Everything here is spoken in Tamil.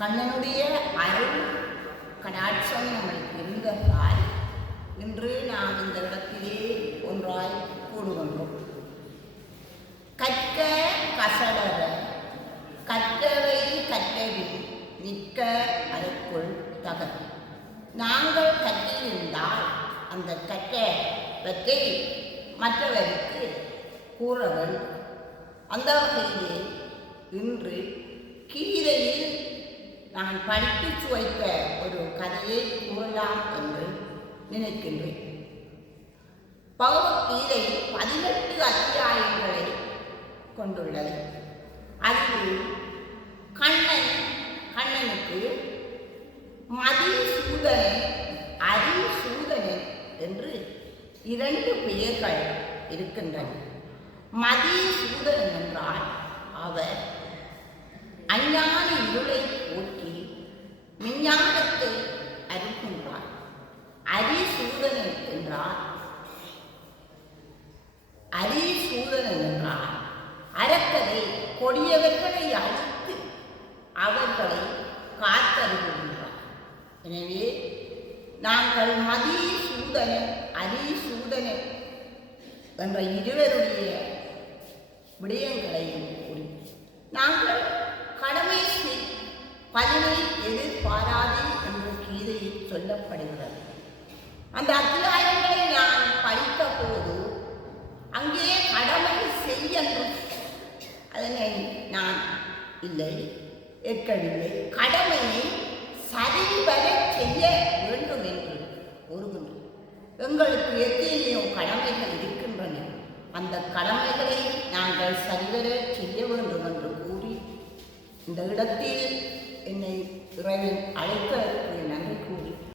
கண்ணனுடைய அருள் கடாட்சம் நம்மளுக்கு இருந்ததால் இன்று நாம் இந்த இடத்திலே ஒன்றாய் கூடுகின்றோம். கற்க கசடர கற்றவை கற்றவி நிற்க அதற்குள் தகவல் நாங்கள் கட்டியிருந்தால் அந்த கற்றவற்றை மற்றவருக்கு கூறவன். அந்த வகையிலே இன்று நான் படித்து சுவைத்த ஒரு கதையை கூறலாம் என்று நினைக்கின்றேன். பகவத்கீதை பதினெட்டு அத்தியாயங்களை கொண்டுள்ளது. அதில் கண்ணன் கண்ணனுக்கு மதிசூதனன் அரிசூதனன் என்று இரண்டு பெயர்கள் இருக்கின்றன. மதிசூதனன் என்றால் அவர் அஞ்ஞான இருளை போக்கி விஞ்ஞானத்தை அறிகின்றார் அரிசூதனன் என்றால் அரிசூதனன் என்றால் அரக்கரை கொடியவர்களை அழித்து அவர்களை காத்தருகின்றார். எனவே நாங்கள் மதிசூதனன் அரிசூதனன் என்ற இருவருடைய விடயங்களையும் கூறி நாங்கள் கடமை செய் பலனை எதிர்பாராதே என்று கீதையில் சொல்லப்படுகிறது. அந்த அத்தியாயம் நான் படித்த போது அங்கே கடமை செய்ய அதனை நான் இல்லை ஏற்கவில்லை. கடமையை சரிவர செய்ய வேண்டும் என்று கூறுகின்றோம் எங்களுக்கு எத்தனையோ கடமைகள் இருக்கின்றன. அந்த கடமைகளை நாங்கள் சரிவர செய்ய வேண்டும் என்று கூறி இந்த இடத்தில் என்னை இறைவன் அழைப்பதற்கு நன்றி கூறி